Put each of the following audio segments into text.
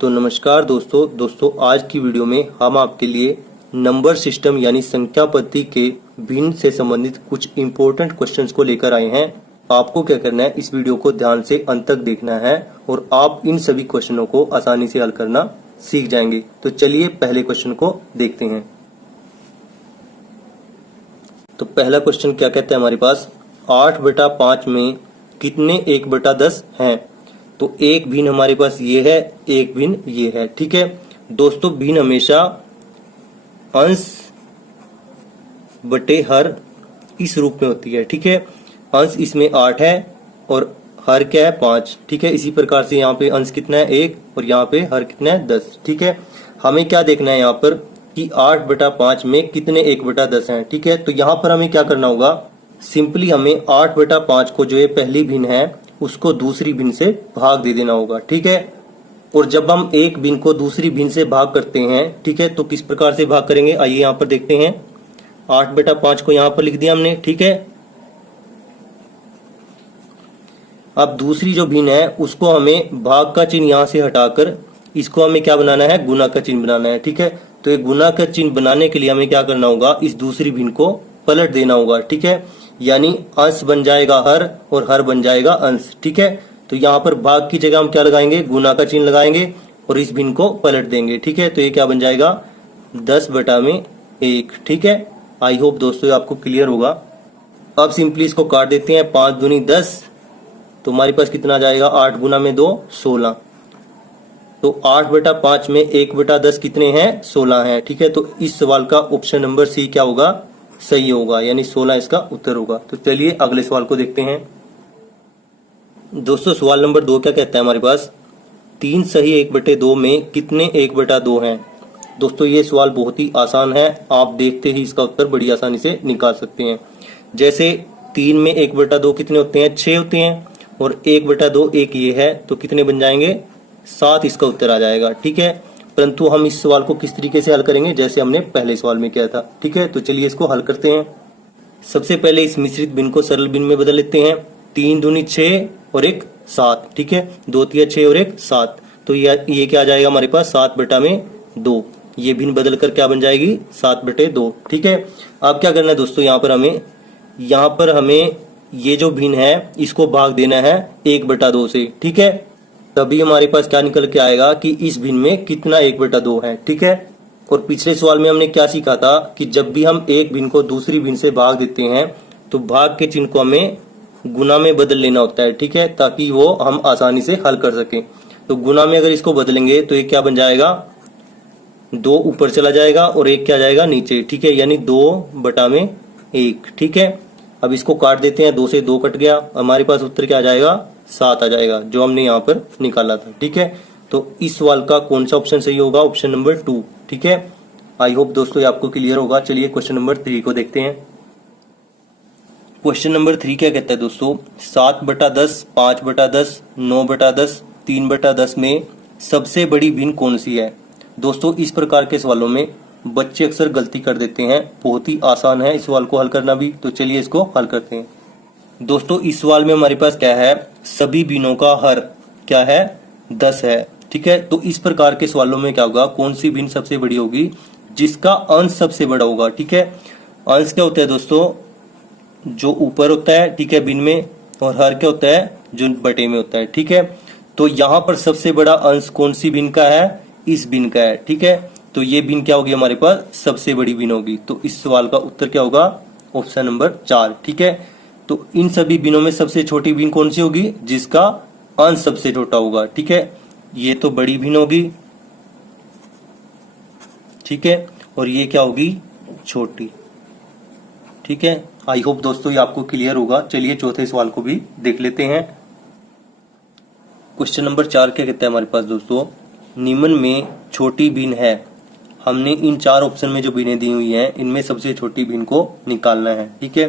तो नमस्कार दोस्तों आज की वीडियो में हम आपके लिए नंबर सिस्टम यानी संख्या पद्धति के भिन्न से संबंधित कुछ इम्पोर्टेंट क्वेश्चंस को लेकर आए हैं। आपको क्या करना है, इस वीडियो को ध्यान से अंत तक देखना है और आप इन सभी क्वेश्चनों को आसानी से हल करना सीख जाएंगे। तो चलिए पहले क्वेश्चन को देखते हैं। तो पहला क्वेश्चन क्या कहता है हमारे पास, 8/5 में कितने 1/10 हैं। तो एक भिन्न हमारे पास ये है, एक भिन्न ये है। ठीक है दोस्तों, भिन्न हमेशा अंश बटे हर इस रूप में होती है। ठीक है, अंश इसमें 8 है और हर क्या है 5। ठीक है, इसी प्रकार से यहाँ पे अंश कितना है 1 और यहाँ पे हर कितना है 10। ठीक है, हमें क्या देखना है यहाँ पर कि 8/5 में कितने 1/10 हैं। ठीक है, तो यहाँ पर हमें क्या करना होगा, सिंपली हमें 8/5 को जो ये पहली भिन्न है उसको दूसरी भिन्न से भाग दे देना होगा। ठीक है, और जब हम एक भिन्न को दूसरी भिन्न से भाग करते हैं, ठीक है, तो किस प्रकार से भाग करेंगे आइए यहाँ पर देखते हैं। 8/5 को यहाँ पर लिख दिया हमने। ठीक है, अब दूसरी जो भिन्न है उसको हमें भाग का चिन्ह यहाँ से हटाकर इसको हमें क्या बनाना है, गुना का चिन्ह बनाना है। ठीक है, तो ये गुना का चिन्ह बनाने के लिए हमें क्या करना होगा, इस दूसरी भिन्न को पलट देना होगा। ठीक है, यानी अंश बन जाएगा हर और हर बन जाएगा अंश। ठीक है, तो यहाँ पर भाग की जगह हम क्या लगाएंगे, गुना का चिन्ह लगाएंगे और इस भिन्न को पलट देंगे। ठीक है, तो ये क्या बन जाएगा 10/1। ठीक है, आई होप दोस्तों आपको क्लियर होगा। अब सिंपली इसको काट देते हैं, 5 दूनी 10, तो हमारे पास कितना आ जाएगा, 8 गुना में 2 16। तो 8/5 में 1/10 कितने हैं, 16 हैं। ठीक है, तो इस सवाल का ऑप्शन नंबर सी क्या होगा, सही होगा, यानी 16 इसका उत्तर होगा। तो चलिए अगले सवाल को देखते हैं। दोस्तों सवाल नंबर 2 क्या कहता है हमारे पास, 3 सही 1/2 में कितने 1/2 हैं। दोस्तों ये सवाल बहुत ही आसान है, आप देखते ही इसका उत्तर बड़ी आसानी से निकाल सकते हैं। जैसे 3 में 1/2 कितने होते हैं, 6 होते हैं, और 1/2 एक ये है, तो कितने बन जाएंगे, 7 इसका उत्तर आ जाएगा। ठीक है, परंतु हम इस सवाल को किस तरीके से हल करेंगे, जैसे हमने पहले सवाल में किया था। ठीक है, तो चलिए इसको हल करते हैं। सबसे पहले इस मिश्रित भिन्न को सरल भिन्न में बदल लेते हैं। 3 दूनी 6 और 1 7। ठीक है, 2 तिया 6 और 1 7, तो ये क्या आ जाएगा हमारे पास 7/2। ये भिन्न बदल कर क्या बन जाएगी, 7/2। ठीक है, अब क्या करना है दोस्तों, यहाँ पर हमें ये जो भिन्न है इसको भाग देना है 1/2 से। ठीक है, तभी हमारे पास क्या निकल के आएगा कि इस भिन्न में कितना 1/2 है। ठीक है, और पिछले सवाल में हमने क्या सीखा था कि जब भी हम एक भिन्न को दूसरी भिन्न से भाग देते हैं तो भाग के चिन्ह को हमें गुना में बदल लेना होता है। ठीक है, ताकि वो हम आसानी से हल कर सकें। तो गुना में अगर इसको बदलेंगे तो ये क्या बन जाएगा, 2 ऊपर चला जाएगा और 1 क्या जाएगा नीचे। ठीक है, यानी 2/1। ठीक है, अब इसको काट देते हैं, 2 से 2 कट गया, हमारे पास उत्तर क्या आ जाएगा, 7 आ जाएगा, जो हमने यहाँ पर निकाला था। ठीक है, तो इस सवाल का कौन सा ऑप्शन सही होगा, ऑप्शन नंबर 2। ठीक है, आई होप दोस्तों ये आपको क्लियर होगा। चलिए क्वेश्चन नंबर 3 को देखते हैं। क्वेश्चन नंबर 3 क्या कहता है दोस्तों, 7/10, 5/10, 9/10, 3/10 में सबसे बड़ी भिन्न कौन सी है। दोस्तों इस प्रकार के सवालों में बच्चे अक्सर गलती कर देते हैं, बहुत ही आसान है इस सवाल को हल करना भी। तो चलिए इसको हल करते हैं। दोस्तों इस सवाल में हमारे पास क्या है, सभी भिन्नों का हर क्या है, 10 है। ठीक है, तो इस प्रकार के सवालों में क्या होगा, कौन सी भिन्न सबसे बड़ी होगी, जिसका अंश सबसे बड़ा होगा। ठीक है, अंश क्या होता है दोस्तों, जो ऊपर होता है, ठीक है, भिन्न में, और हर क्या होता है, जो बटे में होता है। ठीक है, तो यहाँ पर सबसे बड़ा अंश कौन सी भिन्न का है, इस भिन्न का है। ठीक है, तो ये भिन्न क्या होगी हमारे पास, सबसे बड़ी भिन्न होगी। तो इस सवाल का उत्तर क्या होगा, ऑप्शन नंबर 4। ठीक है, तो इन सभी भिन्नों में सबसे छोटी भिन्न कौन सी होगी, जिसका अंश सबसे छोटा होगा। ठीक है, ये तो बड़ी भिन्न होगी। ठीक है, और ये क्या होगी, छोटी। ठीक है, आई होप दोस्तों ये आपको क्लियर होगा। चलिए चौथे सवाल को भी देख लेते हैं। क्वेश्चन नंबर 4 क्या कहता है हमारे पास दोस्तों, निम्न में छोटी भिन्न है। हमने इन 4 ऑप्शन में जो भिन्नें दी हुई हैं इनमें सबसे छोटी भिन्न को निकालना है। ठीक है,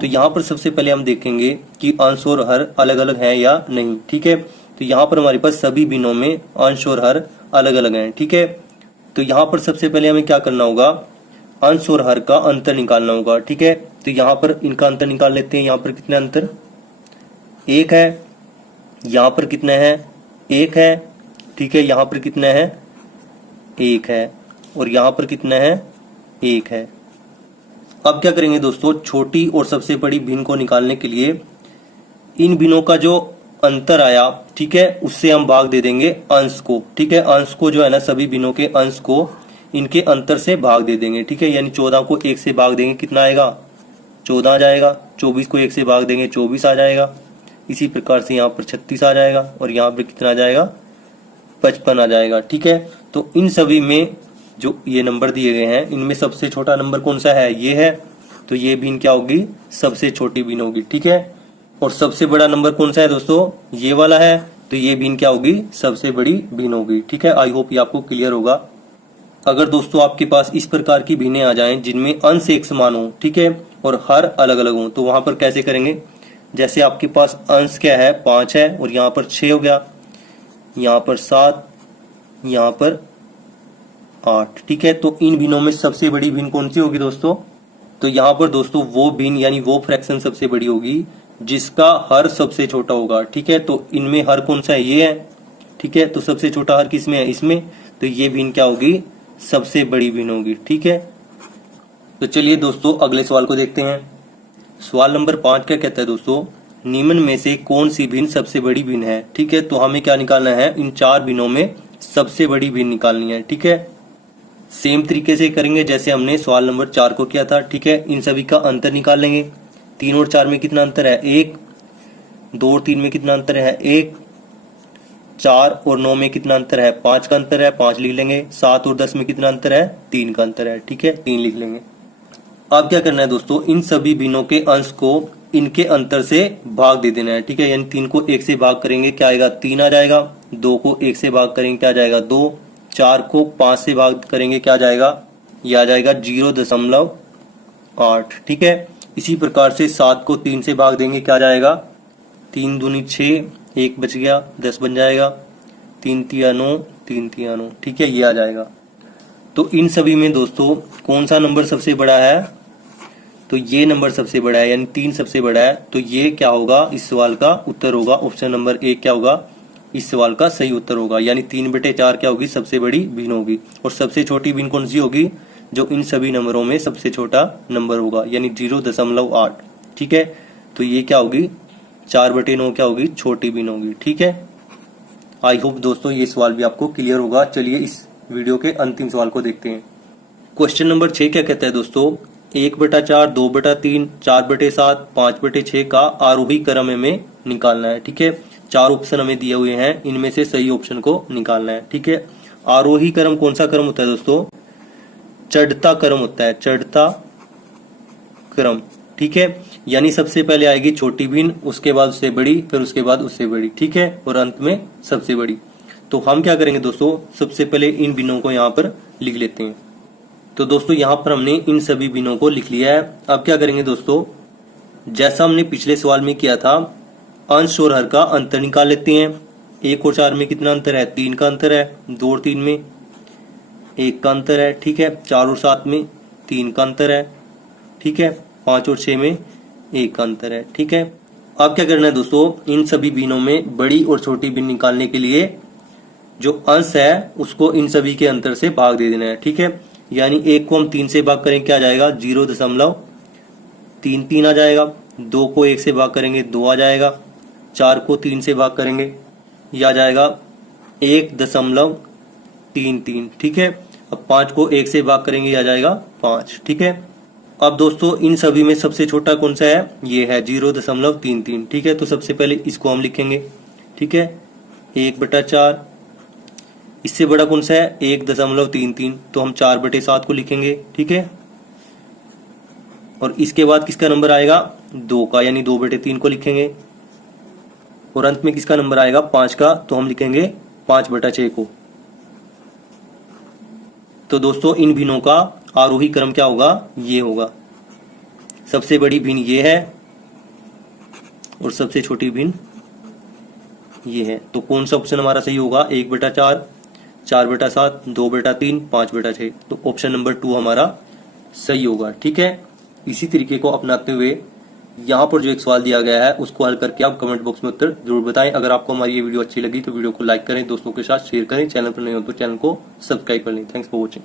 तो यहाँ पर सबसे पहले हम देखेंगे कि अंश और हर अलग अलग है या नहीं। ठीक है, तो यहाँ पर हमारे पास सभी भिन्नों में अंश और हर अलग अलग हैं। ठीक है, तो यहाँ पर सबसे पहले हमें क्या करना होगा, अंश और हर का अंतर निकालना होगा। ठीक है, तो यहाँ पर इनका अंतर निकाल लेते हैं। यहाँ पर कितना अंतर, 1 है, यहाँ पर कितना है, 1 है। ठीक है, यहाँ पर कितना है 1 है और यहाँ पर कितना है 1 है। अब क्या करेंगे दोस्तों, छोटी और सबसे बड़ी भिन्न को निकालने के लिए इन भिन्नों का जो अंतर आया, ठीक है, उससे हम भाग दे देंगे अंश को। ठीक है, अंश को जो है ना, सभी भिन्नों के अंश को इनके अंतर से भाग दे देंगे। ठीक है, यानी 14 को 1 से भाग देंगे, कितना आएगा 14 आ जाएगा। 24 को 1 से भाग देंगे 24 आ जाएगा। इसी प्रकार से यहाँ पर 36 आ जाएगा और यहाँ पर कितना आ जाएगा 55 आ जाएगा। ठीक है, तो इन सभी में जो ये नंबर दिए गए हैं, इनमें सबसे छोटा नंबर कौन सा है, ये है, तो ये भिन्न क्या होगी, सबसे छोटी भिन्न होगी। ठीक है, और सबसे बड़ा नंबर कौन सा है दोस्तों, ये वाला है, तो ये भिन्न क्या होगी, सबसे बड़ी भिन्न होगी। ठीक है, आई होप ये आपको क्लियर होगा। अगर दोस्तों आपके पास इस प्रकार की भिन्नें आ जाएं जिनमें अंश एक समान हो, ठीक है, और हर अलग अलग हो, तो वहां पर कैसे करेंगे, जैसे आपके पास अंश क्या है 5 है और यहाँ पर 6 हो गया, यहाँ पर 7, यहाँ पर 8। ठीक है, तो इन भिन्नों में सबसे बड़ी भिन्न कौन सी होगी दोस्तों, तो यहाँ पर दोस्तों वो भिन्न यानी वो फ्रैक्शन सबसे बड़ी होगी जिसका हर सबसे छोटा होगा। ठीक है, तो इनमें हर कौन सा है, ये है। ठीक है, तो सबसे छोटा हर किस में है, इसमें, तो ये भिन्न क्या होगी, सबसे बड़ी भिन्न होगी। ठीक है, तो चलिए दोस्तों अगले सवाल को देखते हैं। सवाल नंबर 5 क्या कहता है दोस्तों, निम्न में से कौन सी भिन्न सबसे बड़ी भिन्न है। ठीक है, तो हमें क्या निकालना है, इन 4 भिन्नों में सबसे बड़ी भिन्न निकालनी है। ठीक है, सेम तरीके से करेंगे जैसे हमने सवाल नंबर 4 को किया था। ठीक है, इन सभी का अंतर निकाल लेंगे। 3 और 4 में कितना अंतर है, 1। 2 और 3 में कितना अंतर है, 1। 4 और 9 में कितना अंतर है, 5 का अंतर है, 5 लिख लेंगे। 7 और 10 में कितना अंतर है, 3 का अंतर है। ठीक है, 3 लिख लेंगे। अब क्या करना है दोस्तों, इन सभी भिन्नों के अंश को इनके अंतर से भाग दे देना है। ठीक है, यानी 3 को 1 से भाग करेंगे क्या आएगा, 3 आ जाएगा। 2 को 1 से भाग करेंगे क्या आ जाएगा, 2। 4 को 5 से भाग करेंगे क्या आ जाएगा, यह आ जाएगा 0.8। ठीक है, इसी प्रकार से 7 को 3 से भाग देंगे क्या आ जाएगा, 3 दूनी 6, 1 बच गया, 10 बन जाएगा। 3 तिया 9, 3 तिया 9। ठीक है, ये आ जाएगा। तो इन सभी में दोस्तों कौन सा नंबर सबसे बड़ा है, तो ये नंबर सबसे बड़ा है, यानी 3 सबसे बड़ा है। तो ये क्या होगा, इस सवाल का उत्तर होगा ऑप्शन नंबर 1 क्या होगा, इस सवाल का सही उत्तर होगा। यानी 3/4 क्या होगी, सबसे बड़ी भिन्न होगी। और सबसे छोटी भिन्न कौन सी होगी, जो इन सभी नंबरों में सबसे छोटा नंबर होगा, यानी 0.8। ठीक है, तो ये क्या होगी, 4/9 क्या होगी, छोटी भिन्न होगी। ठीक है, आई होप दोस्तों ये सवाल भी आपको क्लियर होगा। चलिए इस वीडियो के अंतिम सवाल को देखते हैं। क्वेश्चन नंबर 6 क्या कहता है दोस्तों, 1/4, 2/3, 4/7, 5/6 का आरोही क्रम में निकालना है। ठीक है, 4 ऑप्शन हमें दिए हुए हैं, इनमें से सही ऑप्शन को निकालना है। ठीक है, आरोही क्रम कौन सा क्रम होता है दोस्तों, चढ़ता क्रम होता है, चढ़ता क्रम। ठीक है, यानी सबसे पहले आएगी छोटी भिन्न, उसके बाद उससे बड़ी, फिर उसके बाद उससे बड़ी। ठीक है, और अंत में सबसे बड़ी। तो हम क्या करेंगे दोस्तों, सबसे पहले इन भिन्नों को यहाँ पर लिख लेते हैं। तो दोस्तों यहाँ पर हमने इन सभी भिन्नों को लिख लिया है। अब क्या करेंगे दोस्तों, जैसा हमने पिछले सवाल में किया था, अंश और हर का अंतर निकाल लेते हैं। 1 और 4 में कितना अंतर है, 3 का अंतर है। 2 और 3 में 1 का अंतर है। ठीक है, 4 और 7 में 3 का अंतर है। ठीक है, 5 और 6 में 1 का अंतर है। ठीक है, अब क्या करना है दोस्तों, इन सभी भिन्नों में बड़ी और छोटी भिन्न निकालने के लिए जो अंश है उसको इन सभी के अंतर से भाग दे देना है। ठीक है, यानी 1 को हम 3 से भाग करेंगे क्या आ जाएगा, 0.33 आ जाएगा। 2 को 1 से भाग करेंगे 2 आ जाएगा। 4 को 3 से भाग करेंगे यह आ जाएगा 1.33। ठीक है, अब 5 को 1 से भाग करेंगे यह आ जाएगा 5। ठीक है, अब दोस्तों इन सभी में सबसे छोटा कौन सा है, ये है 0.33। ठीक है, तो सबसे पहले इसको हम लिखेंगे। ठीक है, 1/4। इससे बड़ा कौन सा है, 1.33, तो हम 4/7 को लिखेंगे। ठीक है, और इसके बाद किसका नंबर आएगा, 2 का, यानी 2/3 को लिखेंगे। और अंत में किसका नंबर आएगा, 5 का, तो हम लिखेंगे 5/6 को। तो दोस्तों इन भिन्नों का आरोही क्रम क्या होगा, ये होगा। सबसे बड़ी भिन्न ये है और सबसे छोटी भिन्न ये है। तो कौन सा ऑप्शन हमारा सही होगा, 1/4, 4/7, 2/3, 5/6। तो ऑप्शन नंबर 2 हमारा सही होगा। ठीक है, इसी तरीके को अपनाते हुए यहाँ पर जो एक सवाल दिया गया है उसको हल करके आप कमेंट बॉक्स में उत्तर जरूर बताएं। अगर आपको हमारी ये वीडियो अच्छी लगी तो वीडियो को लाइक करें, दोस्तों के साथ शेयर करें, चैनल पर नए हो तो चैनल को सब्सक्राइब कर लें। Thanks for watching.